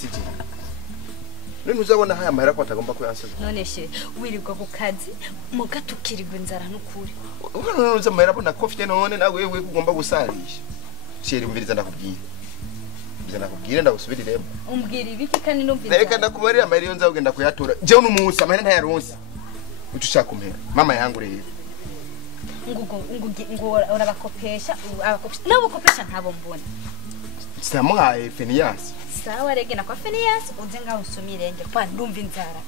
sije none uzabona haya mahera ko atagomba ko yansubiza none she wirirwa ku kazi mugatukirigwa inzara n'ukuri none uzamahera bona ko fite none nawe wewe ugomba gusarisha sheri umviriza ndakubwiye nakubwire ndagusubiriremo umbwira ibiki kandi numvira reka ndakubarira amahera yo nzagenda kuyatora jewe n'umunsi amahera ntayaronse ucu ushaka umpera mama yangu rero ngo urabakopesha n'abakopesha ntabo mbona sinamuhaye Fenias sawa rege na kwa Fenias uze ngaho usumirenge kwa ndumva inzara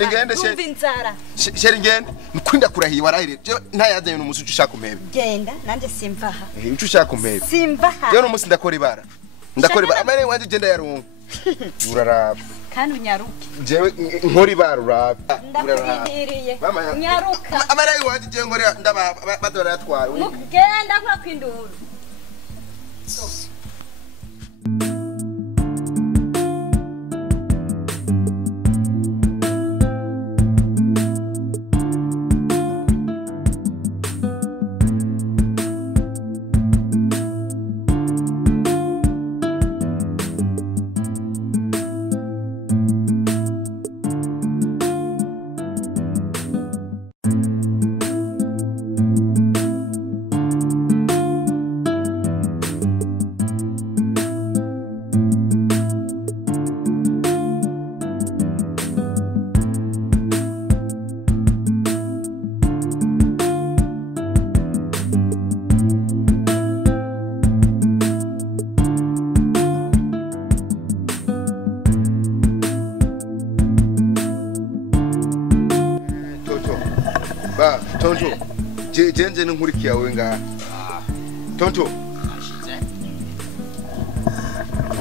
ngende ndumva inzara sheri ngende nkwinda kurahiye warahire ntayazanye n'umunsi ucu ushaka umpera genda nanje simvaha ucu ushaka umpera simvaha jewe n'umunsi ndakora ibara amahera wanje genda yaronka uraraba kandi unyaruke jewe nkori baruraba ndakubiriye nyaruka amahera wanje je nkori ndaba badora yatwara mugenda kwa kwinduru Tonto, jenje nkurikiya we nga. Tonto.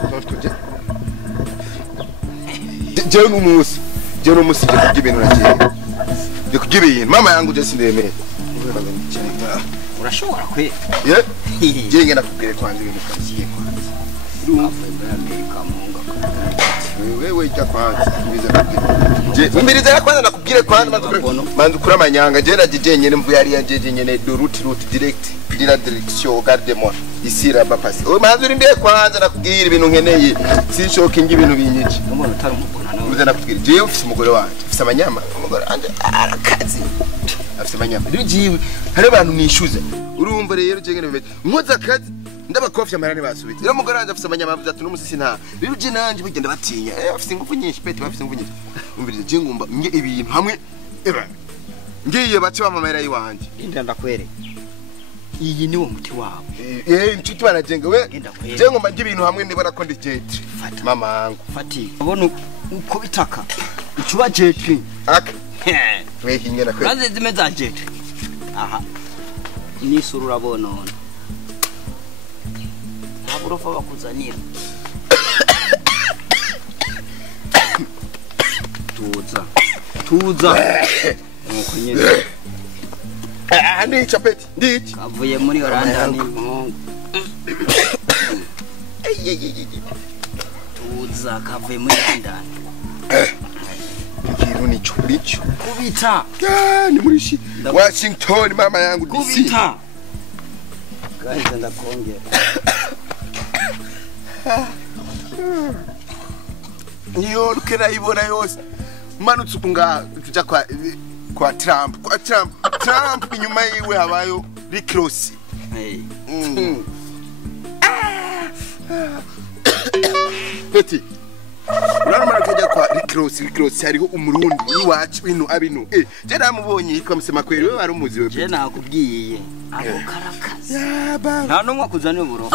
Tonto je n'umusi. Je n'umusi je kugibintu nagiye. Je kugibintu mama yangu je sindemeye. Urashobora kwe? Ye? Je ngena kubwire kwanze ibintu kagiye kwanze. Amerika munga. Wewe jya kwanze biza je umbiriza yakwanza nakubwire kwanza manzu kuri amanyanga je naje nyene mvu yari yaje nyene do route direct dira direction garde moi ici là bas passer o manzu rimbiye kwanza nakubwire ibintu nkeneye sinshoka ingi ibintu binyice umuntu utari umukona nawe uza nakubwire je ufise umugore wanje ufise amanyama umugore anje arakazi afise amanyama rero jiwe hari abantu nishuza urumva rero je ngene bimeze nkoza akazi ndabakofya amarane basubitse rero mugore wanje afise amanyama avuze ati n'umusisi nta rero je nanje bigenda batinya afise ingufu nyinshi pete bafise ingufu nyinshi umvirize je ngumba nge ibintu hamwe ngiye bace bamamera yiwanje inda ndakwere iyi ni wo muti wawe inshuti banajenga we je ngumba nge ibintu hamwe nibona ko ndi jetri mama wangu fati ubona uko bitaka ucuba jetri aka we hinyana kwe maze zimeza jetri aha ni surura bonona ntaburofa bakuzanira tuza nuko nyine ndi chapeti ndi kavuye muri Orlando ni mungu tuza kavuye muri Orlando ikintu nico kubita ni muri Washington mama yangu DC kubita gaje ndakongera niyo lukera ibona yose manutse kunga tuja kwa Trump inyuma yiwe habayo recross Peti urarumara kujya kwa recross hariho umurundi iwacu bino abino je namubonye yitwa Musema kweri we bari umuzi we je nakubwiye abo karakaza nta numwe kuzana uburo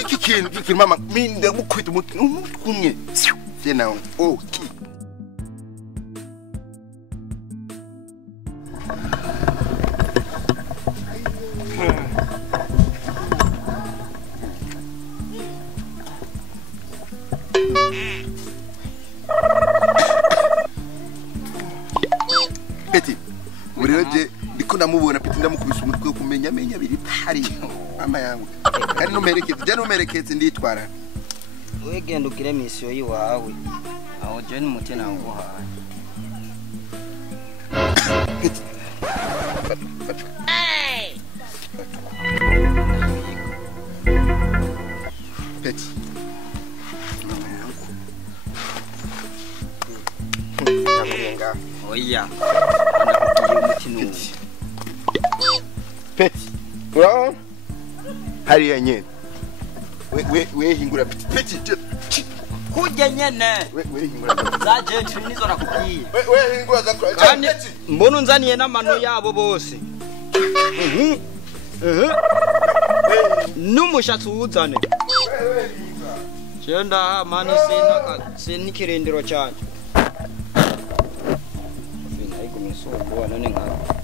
iki kintu mama minde gukwita umuntu kumwe je nawe okay Peti uriroje ndiko ndamubona Peti ndamukubise umutwe kumenya biri pari mama yangu kandi numerekeze nditwara wegenda ukire misiyo yiwawe aho je ni muti nanguhaye Peti oya ndakubwiye umuti n'uwo Peti urabona hariya nyene we hingura peti kurya nyene we hingura za gentry nizo nakubwiye we hingura za kandi mbona unzaniye n'amano yabo bose n'umushatsi uwuzane Jenda mani sinikirindiro cyane ariko misoko wanone nkako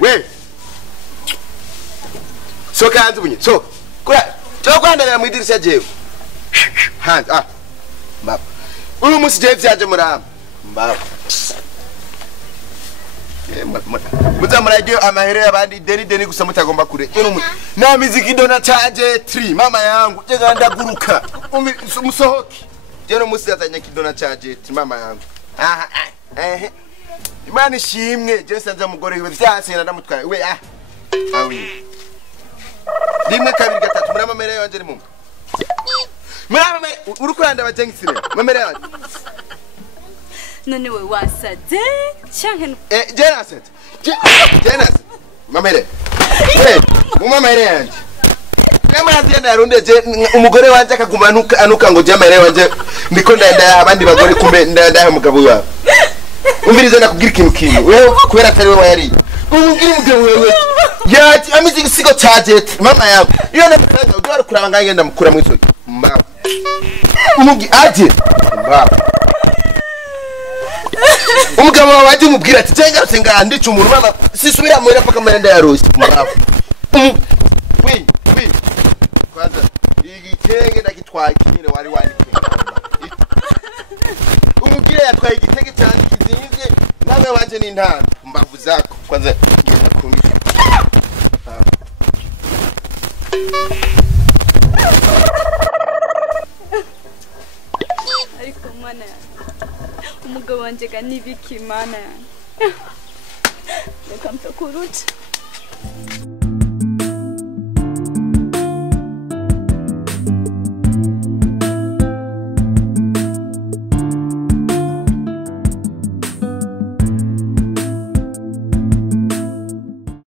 we so kanzi bunye so kwandana mu idirishya jewe hanze mbaba uyu munsi jewe vyaje muramba mbaba muzamuragiye amahere y'abandi deni gusa mutagomba kure na miziki dona charge 3 mama yangu je gandaguruka musohoki je no munsi yazanye kidona charge 3 mama yangu Imana ishimwe je sanze mugore wiwe vyasena ndamutwaye we awi rimwe kabiri gatatu muri amamere yanje ni mumwe muri amamere uri kuranda abajengisire mamere yanje none we wasaze cyanke Jenas mamere mu mamere yanje Namazi yana yarundeje umugore wanje akaguma anuka ngo jamere wanje ndiko ndanda abandi bagore kumbe ndanda umugabo wawe Umvirize nakubwira ikintu kimwe wewe kubera atari wewe yari umubwira umugabo wewe yati amizi sigo charge mama yangu iyo nakwanga udwara kuranga ngenda mukura mu isoki mbaba umugi aje mbaba umugabo waje umubwira ati cenga usenga ndica umuntu mama sisubira muri paka marenda ya rose mbaba we kwanza igitenge ndakitwaye kinire wari umubwira yatwaye igitenge cyane kizinze nawe waje n'intanda mbavu zako kwanza ngenda kumbi ariko mwana umugabo wanje kanibiki mana reka mtakuruta